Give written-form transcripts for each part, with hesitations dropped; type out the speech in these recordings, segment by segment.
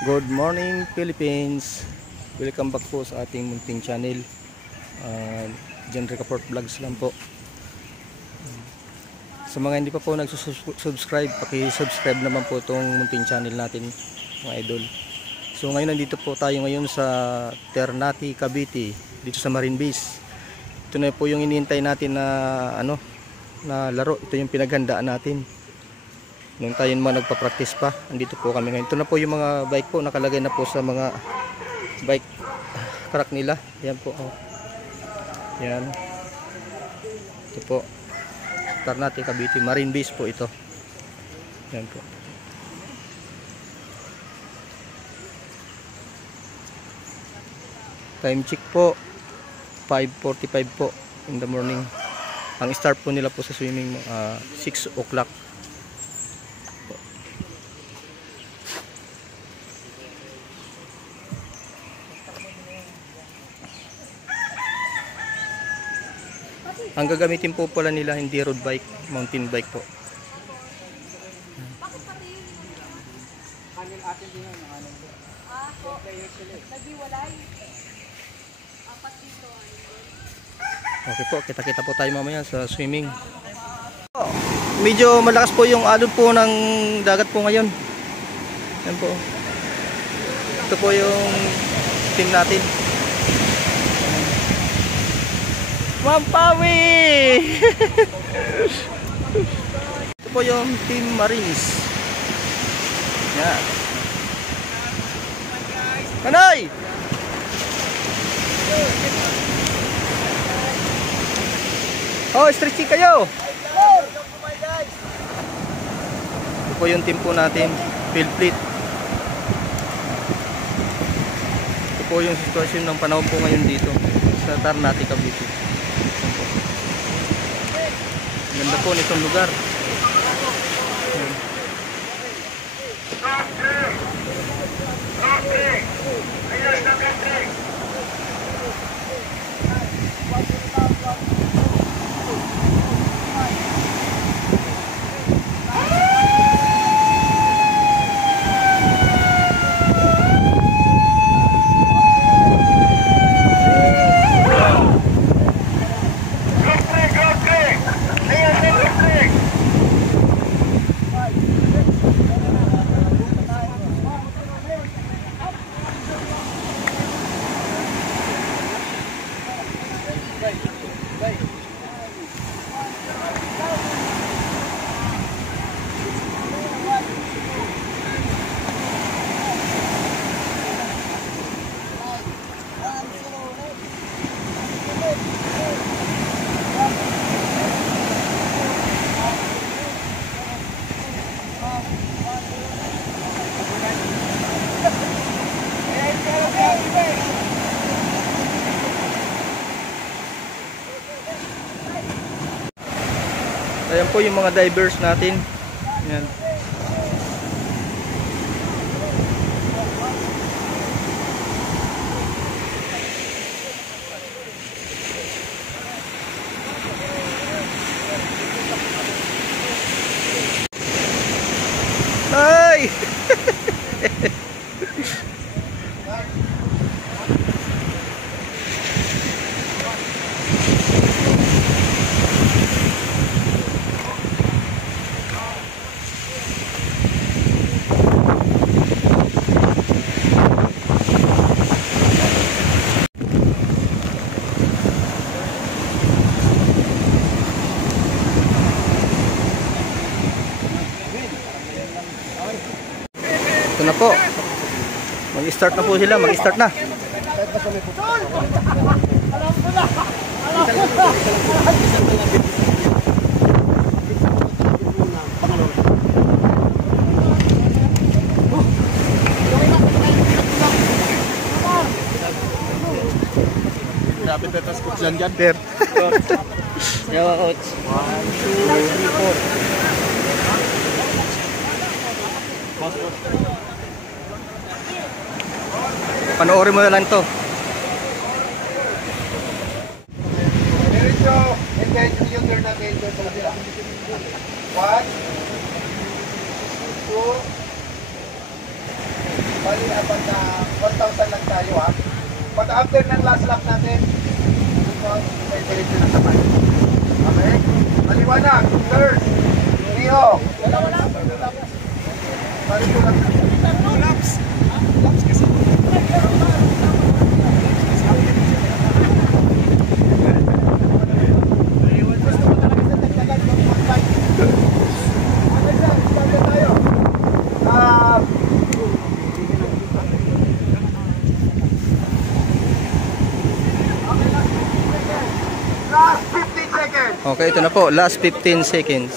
Good morning Philippines. Welcome back po sa ating munting channel. John Ricaport Vlogs lang po. Sa mga hindi pa po nagsusubscribe, paki-subscribe naman po itong munting channel natin, mga idol. So ngayon nandito po tayo ngayon sa Ternate, Cavite, dito sa Marine Base. Ito na po yung iniintay natin na na laro. Ito yung pinaghandaan natin. Nung tayo naman nagpa-practice pa, andito po kami ngayon. Ito na po yung mga bike po, nakalagay na po sa mga bike crack nila. Yan po. Oh. Yan. Ito po. Ternate, Cavite, Marine Base po ito. Yan po. Time check po 5:45 po in the morning. Ang start po nila po sa swimming 6 o'clock. Ang gagamitin po pala nila hindi road bike, mountain bike po. Okay po, kita-kita po tayo mamaya sa swimming. Medyo malakas po yung alon po ng dagat po ngayon. Yan po. Ito po yung team natin. Mampawi! Ito po yung Team Marines. Yan. Kanay! Oh, stretching kayo! Ito po yung team po natin, Field Fleet. Ito po yung sitwasyon ng panahon po ngayon dito sa Ternate, Cavite. Ganda po nitong lugar. Ayan po yung mga divers natin. Ayan. Ay! Ito na po. Mag-start na po sila. Mag-start na. Dapat tetas coach dyan. Yawa coach. 1, 2, 3, 4. Panoorin mo na lang to. Diretso, and then yung turn natin doon sa kabila. 1, 2, Bali, apat na 1,000 lang tayo ha. Pag after ng last lap natin, may diretso na sabay. Okay? Maliwanag, third, Rio. Bali ko lang. Laps. Laps kasi. Last 15 seconds. Okay, ito na po. Last 15 seconds.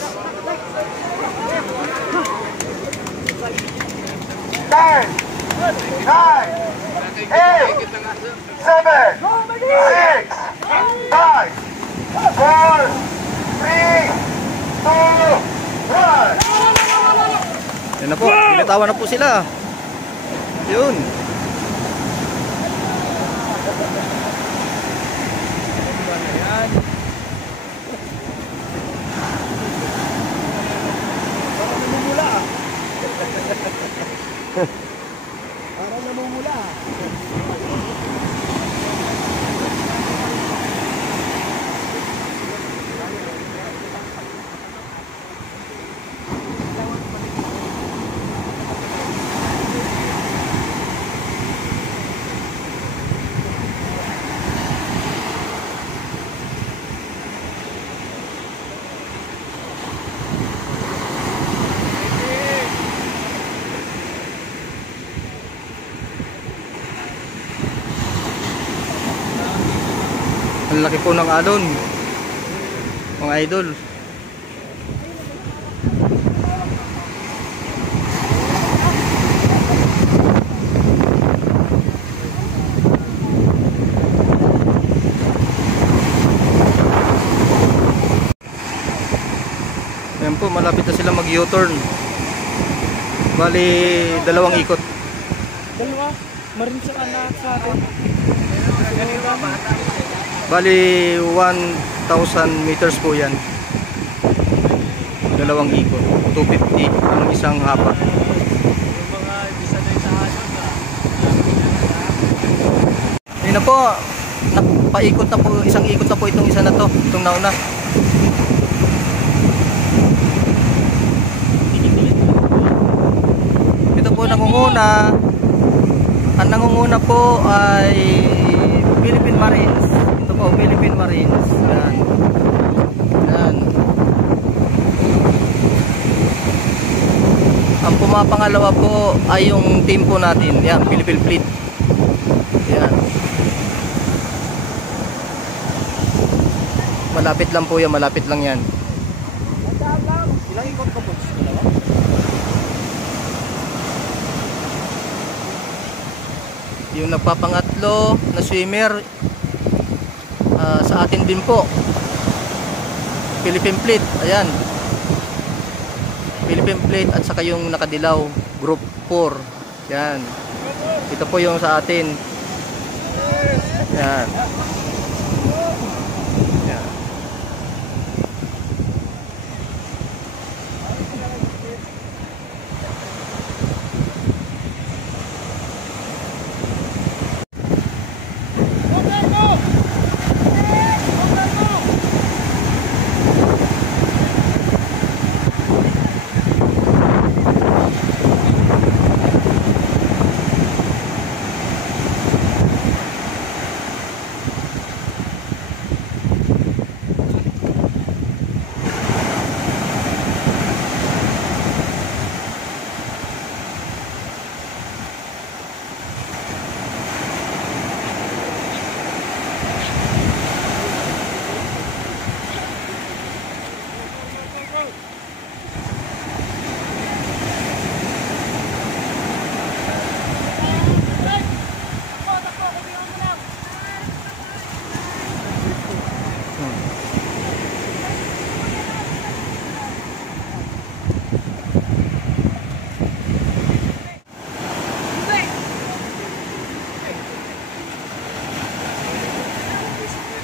10, 9, 8, 7, 6, 5, 4, 3, 2, 1. Yan na po. Binatawan na po sila. Yun. Parang namumula. Ang laki po ng alon, mga idol. Ayan po, malapit na sila mag U-turn. Bali, dalawang ikot. Dalawa, marin sa anak sa atin. Bali 1,000 meters po yan. Dalawang ikot, 250 ang isang hapa. Ayun na po, napaikot na po, isang ikot na po itong isa na to, itong nauna. Ito po nangunguna. Ang nangunguna po ay Philippine Marines. Ito po, Philippine Marines. Yan. Yan. Ang pumapangalawa po ay yung team po natin. Yan, Philippine Fleet. Yan. Malapit lang po yan, malapit lang yan. Ilang ikot ko po? Yung nagpapangatlo na swimmer, sa atin din po, Philippine Fleet. Ayan, Philippine Fleet, at saka yung nakadilaw group 4. Yan, ito po yung sa atin. Yan. Yan.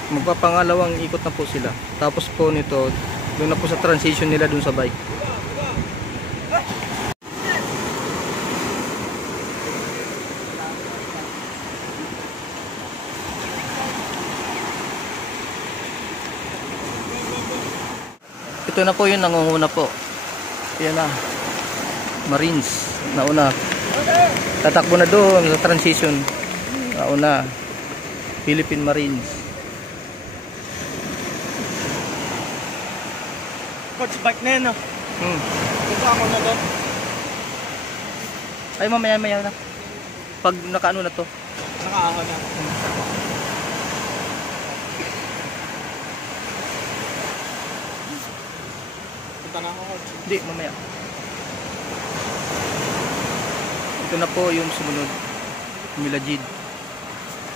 Magpapangalawang ikot na po sila. Tapos po nito, doon na po sa transition nila doon sa bike. Ito na po yun, nangunguna po. Yan na. Marines. Nauna. Tatakbo na doon sa transition. Nauna. Philippine Marines. Coach, bike na yan, no? Punta ako na doon. Ay, mamaya-maya na. Pag nakaano na to. Nakaaho na. Punta na ako, coach. Hindi, mamaya. Ito na po yung sumunod. Milagid.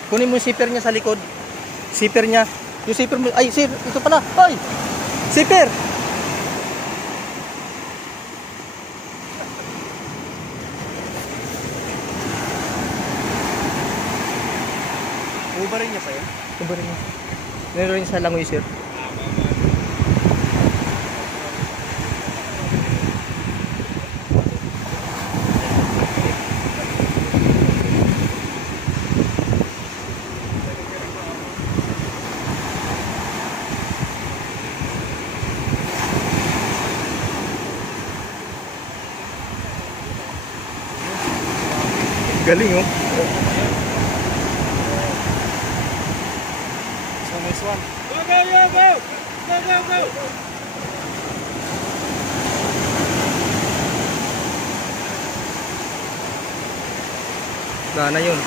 Kunin mo yung zipper niya sa likod. Zipper niya. Yung zipper mo. Ay, sir. Ito pala. Ay! Zipper! Uba rin niya sa'yo? Ito rin niya. Meron rin sa langoy, sir. Galing, oh. So, next one. Go, go, go, go! Go, go, go! Wala na yun.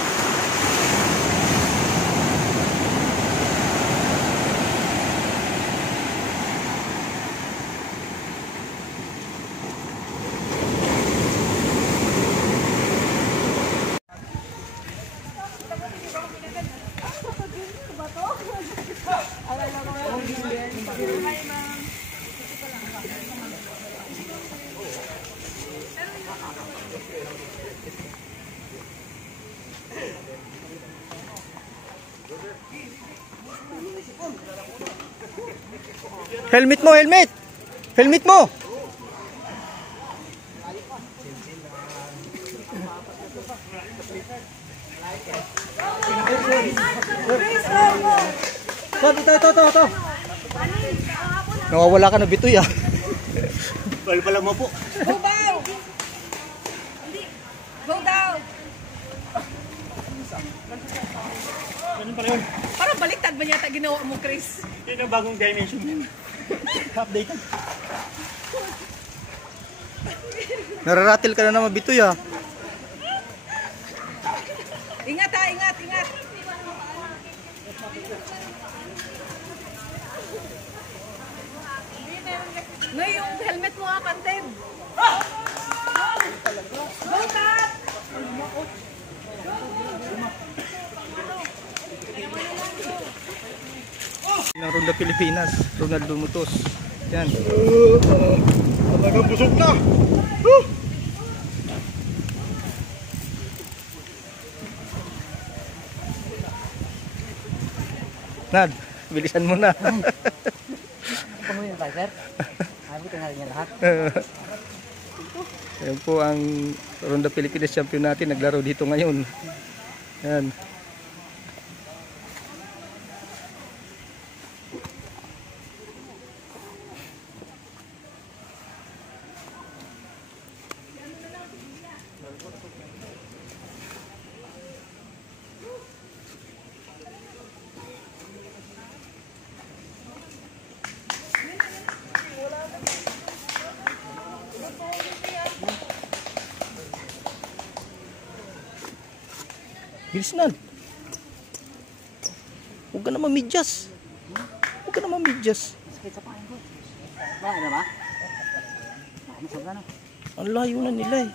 Helmet mo, helmet! Helmet mo! Ito. Nawawala ka na bitoy, ah. Bal pala mo po. Go down! Go down! Ganun pa rin. Parang baliktad ba yata ginawa mo, Chris? Yun ang bagong dimension yun. Updated. Nararatil ka na naman bitoy, ah. Ingat ha, ingat, ingat! No, yung helmet mo nga, Panted! Go top! Ng Ronda Pilipinas, Ronaldo Mutos. Yan. Talagang busog na. Nad, bilisan mo na. Kamu yung driver? Sabi tingnan niya lahat. Ayan po ang Ronda Pilipinas champion natin, naglaro dito ngayon. Yan. Bilis na. Huwag ka na mamidyas. Huwag ka na mamidyas. Sakit sa pain ko. Ba, ano ba? Ano sobra na? Ang layo na nila eh.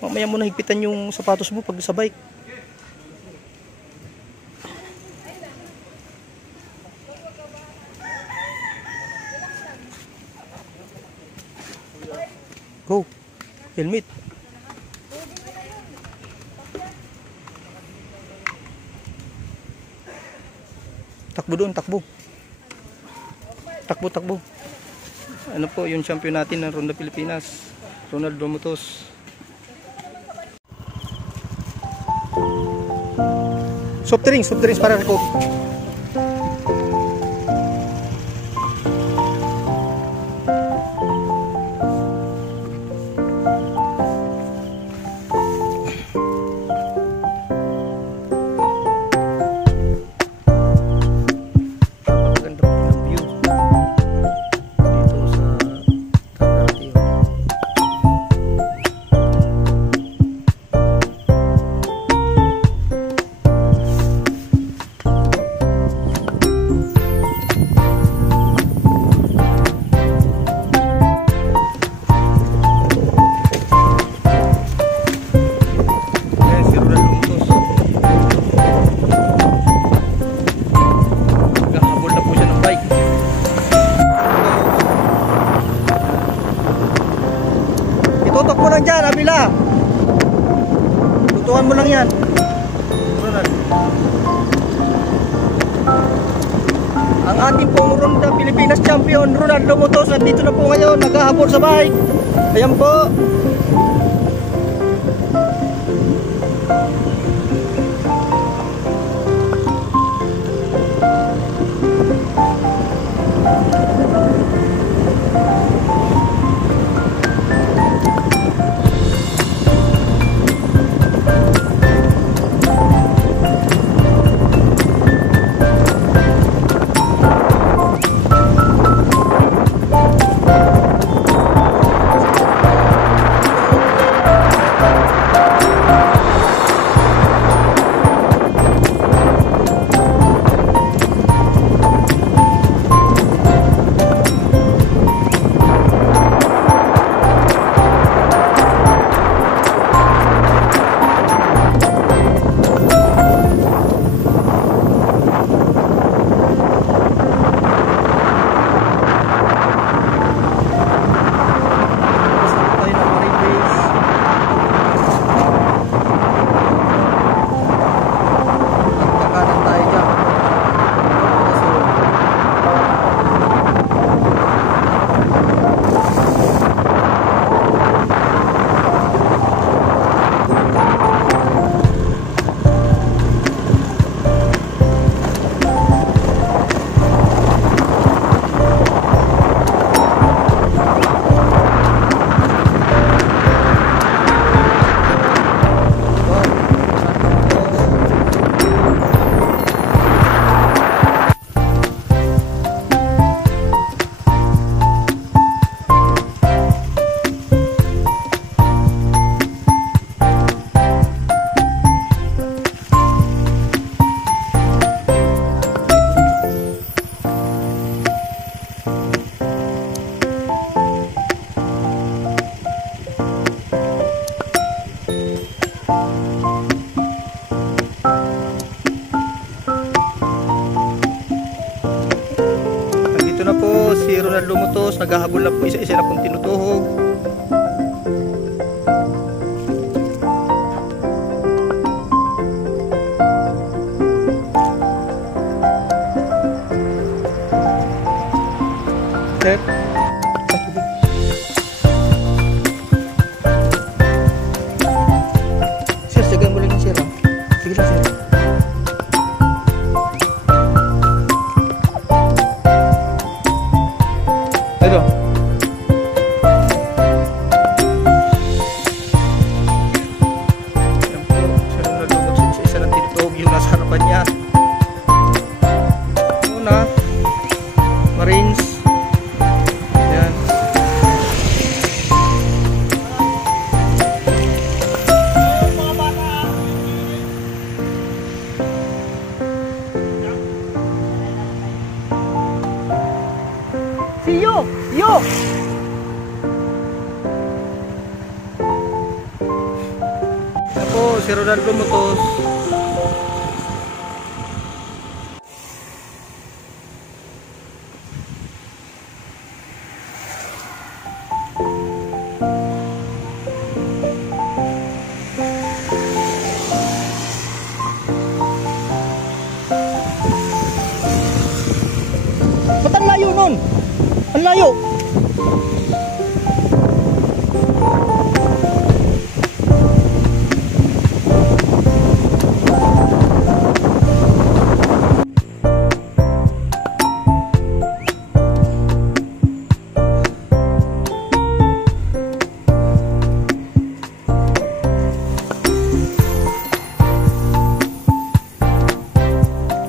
Mamaya mo na higpitan yung sapatos mo pag sa bike. Go. Helmet. Takbo doon, takbo. Takbo. Ano po yung champion natin ng Ronda Pilipinas, Ronaldo Mutos. Soft drinks para Rico. lang dyan, abila. Tutukan mo lang yan. Ronald. Ang ating pong Ronda Pilipinas Champion, Ronaldo Motos, nandito na po ngayon, naghahabol sa bike. Ayan po. Na po si Ronaldo Motos, naghahabol na po, isa-isa na pong tinutuhog. Step. Sir, sagan mo lang yung sir. Sige lang sir. Ito. Ayan po, siya nung nalumot sa isa ng tinutuhog yung nasa harapan niya. Una, Marines. Ayan. See you! Yo! Ayan po, si Ronaldo Motos. Ba't ang layo nun? Ang layo!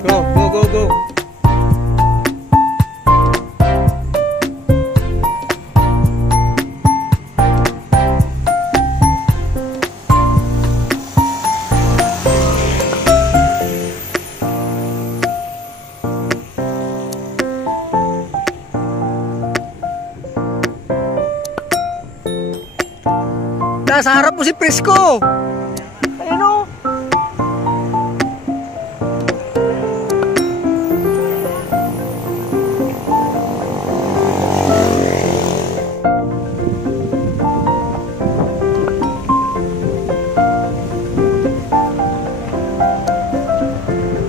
Go, go, go, go! Nasa harap mo si Prisco. Ayun o.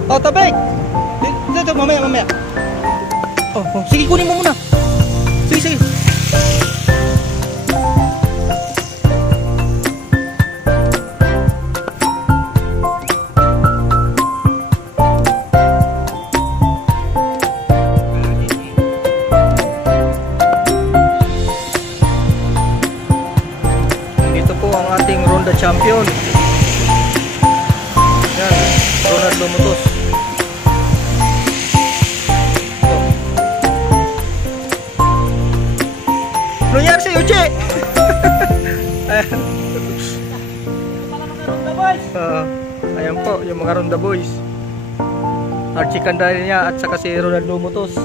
Oh, tabi! Dito, mamaya. Oh, sige, kunin mo muna. Sige. Dito po ang ating Ronda champion. Yan, Ronald Lomotos. Ano nangyari sa'yo, Che? Ayan po, yung mga Ronda Boys. Archie Candania at saka si Ronald Lomotos.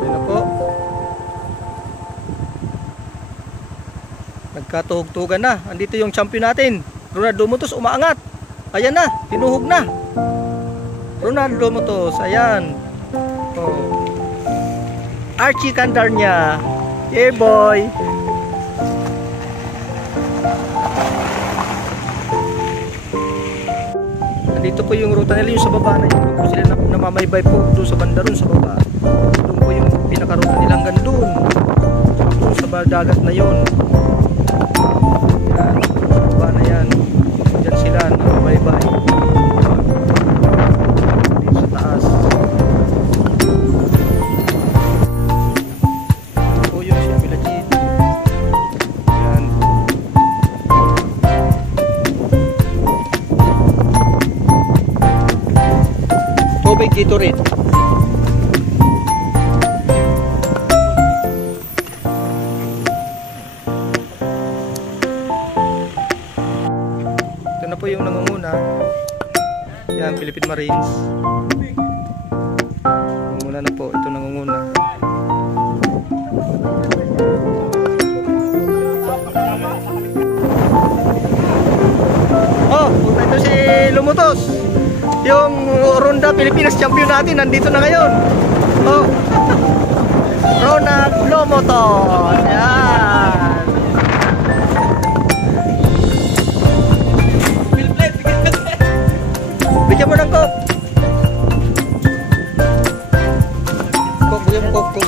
Ayan na po. Nagkatuhog-tugan na. Andito yung champion natin. Ronald Lomotos umaangat. Ayan na, tinuhog na. Ronald Lomotos, ayan. Oh. Archie Candania. Yeah, boy. Nandito po yung ruta nila, yung sa baba na yun. Doon po sila namamaybay po doon sa banda ron sa baba. Doon po yung pinakaruta nila hanggang doon. Doon sa dagat na yun. Yan, baba na yan. Diyan sila namamaybay. Dito sa taas. Po yung siya Bilajit. Yan. Tubig dito rin. Ito na po yung nangunguna. Yan, Philippine Marines. Nangunguna na po. Ito nangunguna. Oh, ito si Lomotos. Yung Ronda Pilipinas champion natin nandito na ngayon. Oh. Ronald Lomotos. Yan. Bigyan mo ng coke. Coke, bigyan mo coke.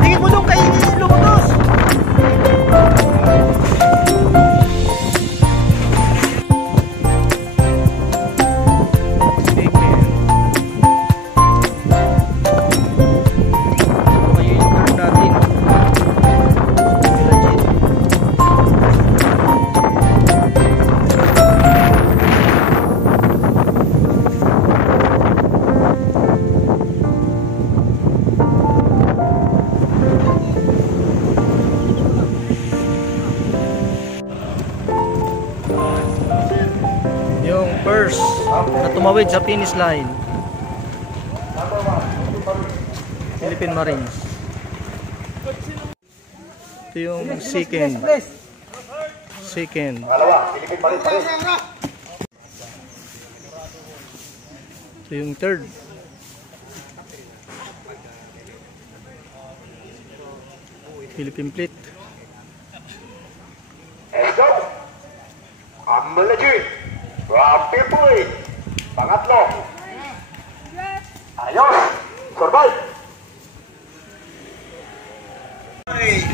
Tingin mo dong kay Lomotos. Yung first na tumawid sa finish line, Philippine Marines. Ito yung second. Ito yung third. Philippine Fleet. Let's go! I'm legit! Rapi po eh! Pangatlo! Ayos! Survive! Ay,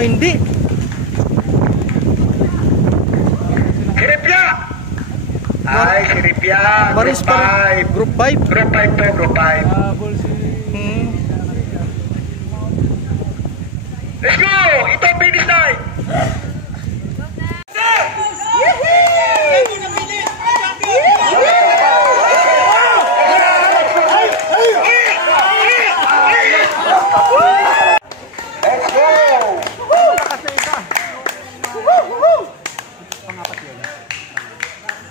hindi! Siripya! Ay, Siripya! Marines pa rin. Group 5. Group 5 po, Group 5. Let's go! Ito ang finish line! Let's go!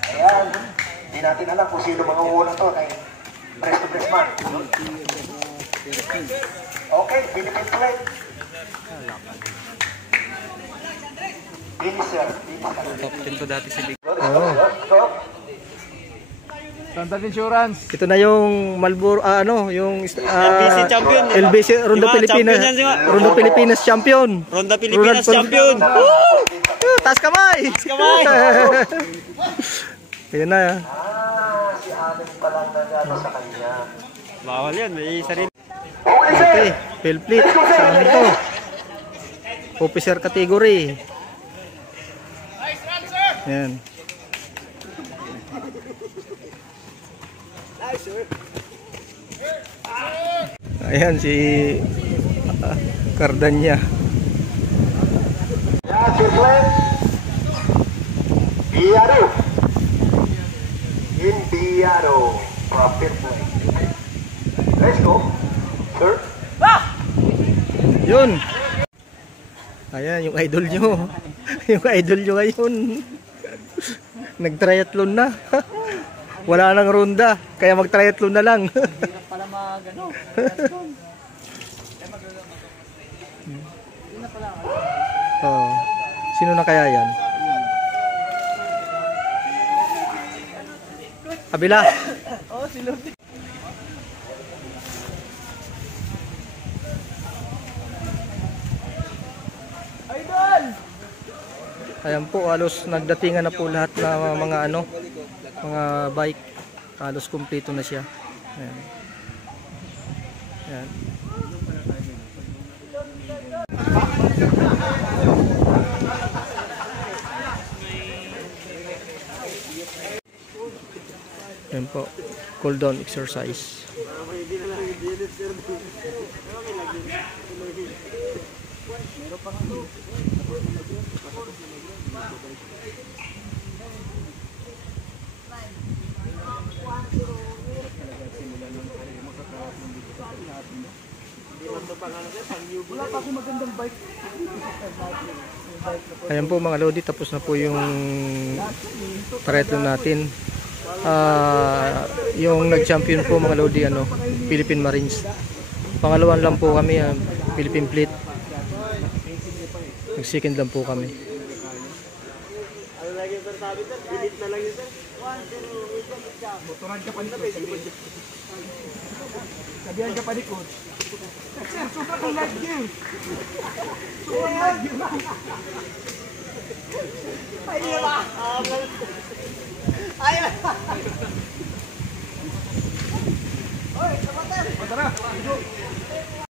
Ayan, hindi natin alam kung sino mga uuna to kay breast to breast man. Okay, Philippine Flight. Finisher. Top 10 to dati si Big. Oh. Standard Insurance. Ito na yung Marlboro, yung LBC champion. LBC Ronda Diba, Pilipinas. champion yan, diba? Ronda Pilipinas champion. Ronda Pilipinas Ronald champion. Taas kamay. Taas kamay. Ayan na. Bawal yan, may sarili. Okay, fill plate. Saan ito? Officer category. Ayan. Ayan si Cardanya. Yeah, Sir Glenn. Biaro. In Biaro. Profit play. Let's go. Sir. Yun. Ayan, yung idol nyo. Yung idol nyo ngayon. Nag-triathlon na. Wala nang ronda. Kaya mag-triathlon na lang. Hirap pala mag, ano, triathlon. Oh. Sino na kaya yan? Kabila. Ayan po, halos nagdatingan na po lahat na mga mga bike. Halos kumpleto na siya. Ayan. Ayan. Ayan po, cool down exercise. Ayan po mga lodi, tapos na po yung triathlon natin. Yung nag-champion po mga lodi, Philippine Marines. Pangalawan lang po kami, Philippine Fleet. Nag-second lang po kami. Sabihan ka pa ni Coach. Sir, super kang live game. Super live game. Ay, ba? Ay,